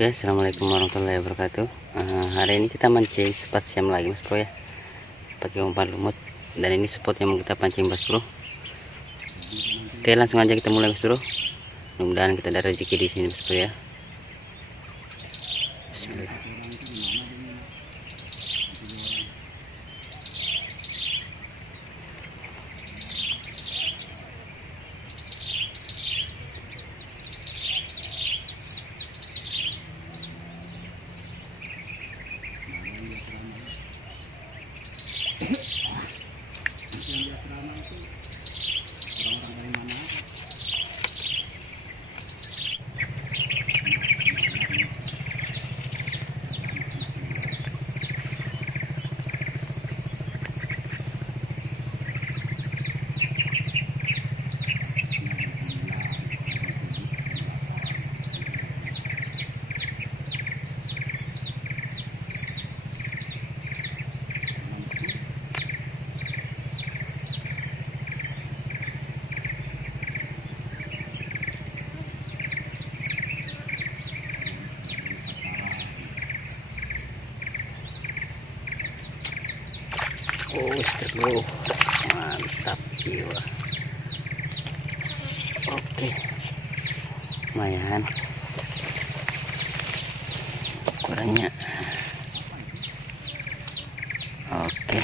Oke, assalamualaikum warahmatullahi wabarakatuh. Hari ini kita mancing spot siam lagi, Mas Bro ya, pakai umpan lumut. Dan ini spot yang mau kita pancing, Mas Bro. Oke, langsung aja kita mulai, Mas Bro. Mudah-mudahan kita ada rezeki di sini, Mas Bro ya. Bismillah. Bro, mantap jiwa. Oke, lumayan ukurannya. Oke,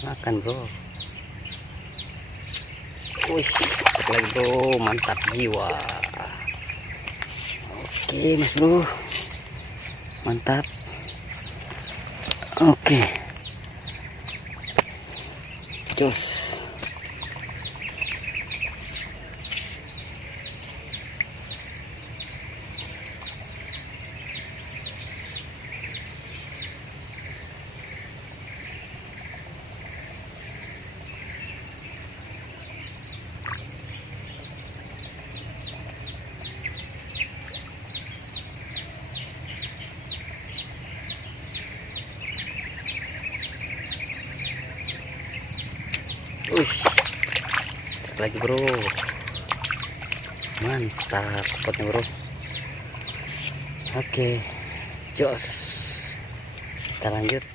makan bro. Wih, lagi bro, mantap jiwa. Oke Mas Bro, mantap. Oke, jos. Ush, lagi bro, mantap spotnya bro. Oke, jos, kita lanjut.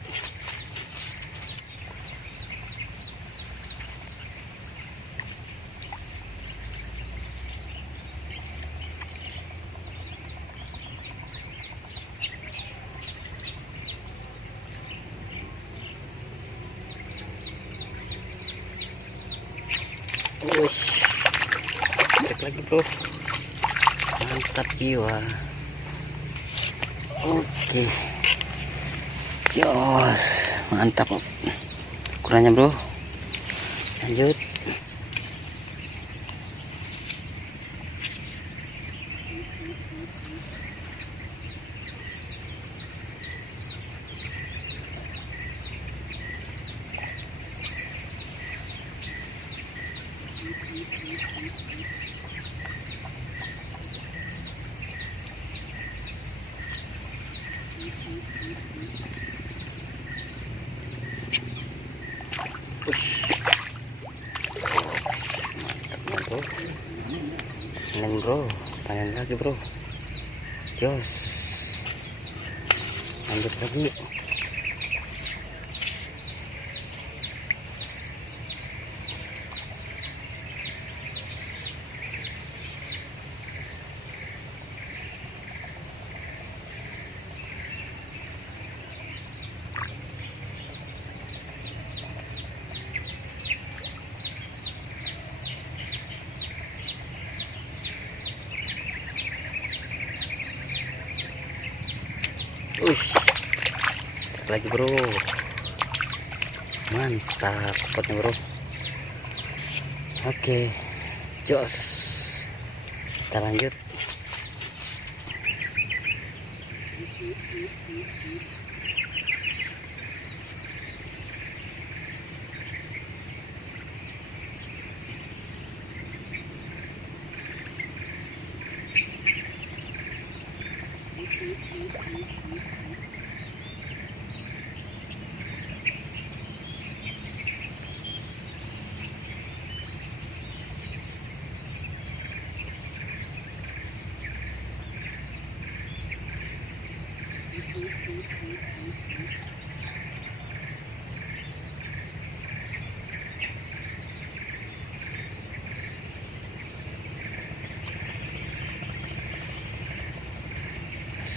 Tarik lagi bro, mantap jiwa. Oke, jos, mantap ukurannya bro. Lanjut. Mantapnya bro, panen bro, panen lagi bro, jos, lanjut lagi. Lagi bro, mantap spotnya bro. Oke, jos, kita lanjut.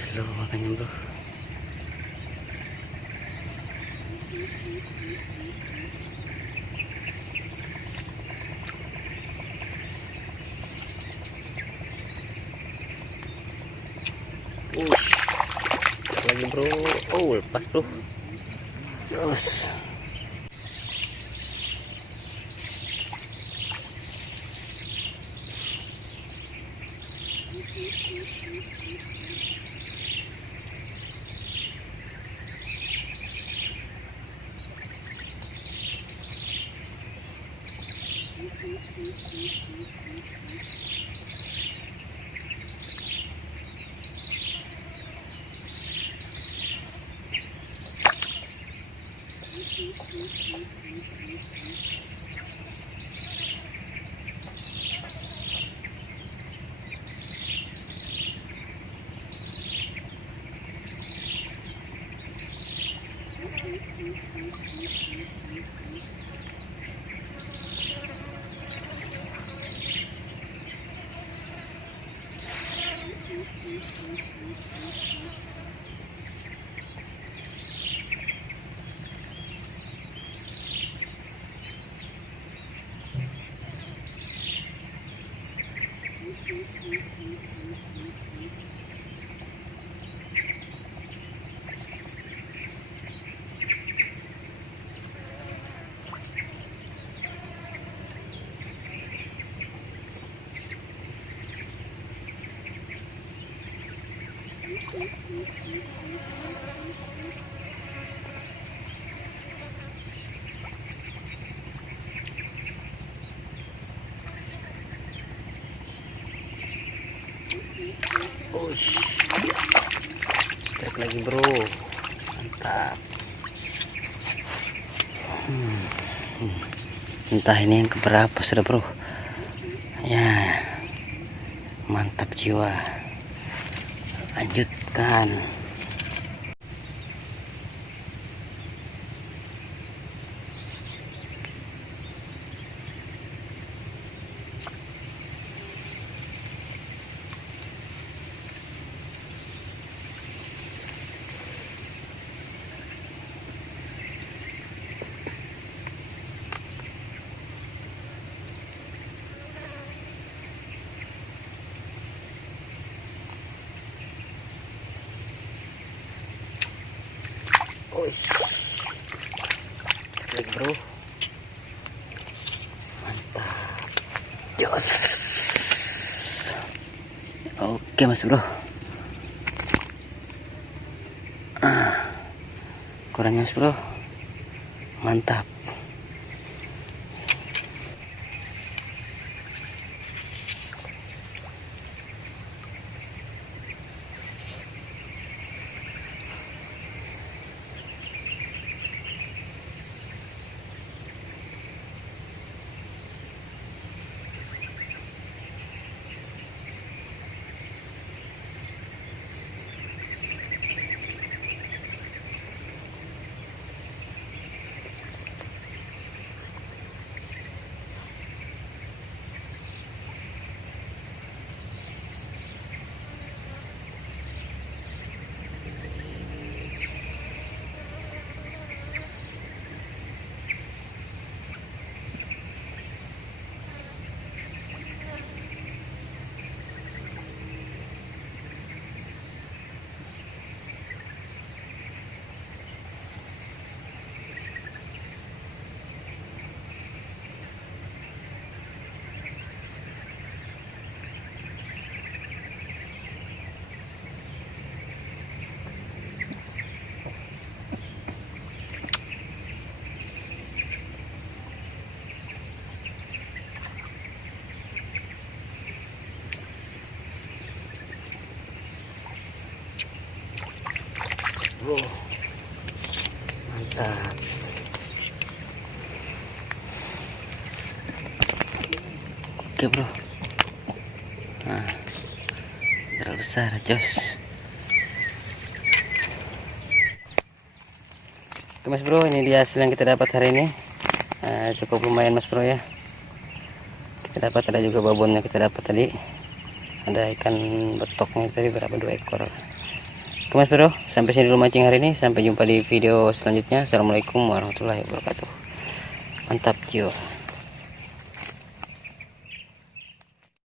Slow makanya bro. Lagi bro, oh lepas bro, jos. Tarik lagi bro, mantap. Entah ini yang keberapa sudah bro. Ya, mantap jiwa. Lanjutkan. Wih, klik bro, mantap, jos. Oke mas bro, kurangnya mas bro, mantap. Mantap. Oke bro, nah terlalu besar jos. Oke mas bro, ini dia hasil yang kita dapat hari ini. Cukup lumayan mas bro ya. Kita dapat, ada juga babonnya kita dapat tadi, ada ikan betoknya tadi berapa, 2 ekor. Oke mas bro, sampai sini dulu mancing hari ini. Sampai jumpa di video selanjutnya. Assalamualaikum warahmatullahi wabarakatuh. Mantap jiwa.